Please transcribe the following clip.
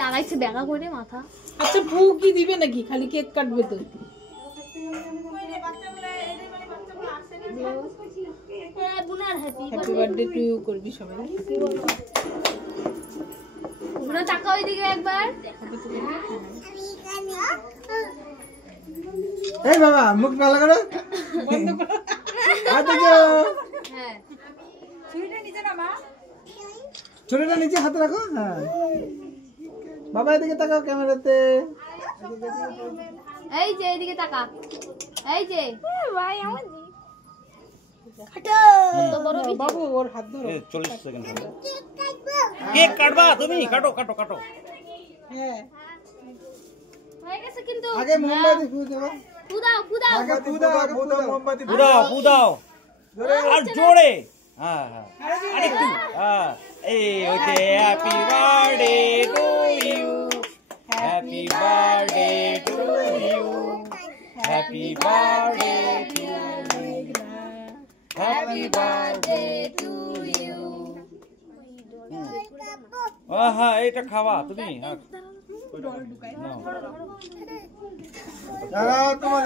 লাগাইছে বেগা করে মাথা। আচ্ছা ফু কি দিবে নাকি খালি কেক কাটবে তো? হ্যাপি বার্থডে টু ইউ করবি সবাই। বুনা টাকা ওইদিকে একবার। এই বাবা মুখ ভালো করো, বন্ধ করো। হাতে যাও। হ্যাঁ ছুরিটা নিচে না মা, ছুরিটা নিচে হাতে রাখো। হ্যাঁ বাবা এদিকে তাকাও ক্যামেরাতে। এই যে এইদিকে তাকা, এই যে ভাই আমার বাবু ওর হাত ধরো। 40 সেকেন্ড হবে। কেক কাটবা তুমি? কাটো কাটো কাটো। হ্যাঁ হয়ে গেছে কিন্তু। আগে মোমবাতি ফুল দাও। ফুদাও ফুদাও আগে ফুল দাও, আগে ফুল দাও মোমবাতি। পুদাও পুদাও। আর জোরে। হ্যাঁ হ্যাঁ। আরেকটু। হ্যাঁ এই okay happy birthday to you. Happy birthday to you. Happy birthday to you. Happy birthday to you. হ্যাঁ এটা খাওয়া তুমি। হ্যাঁ দাঁড়াও তোমার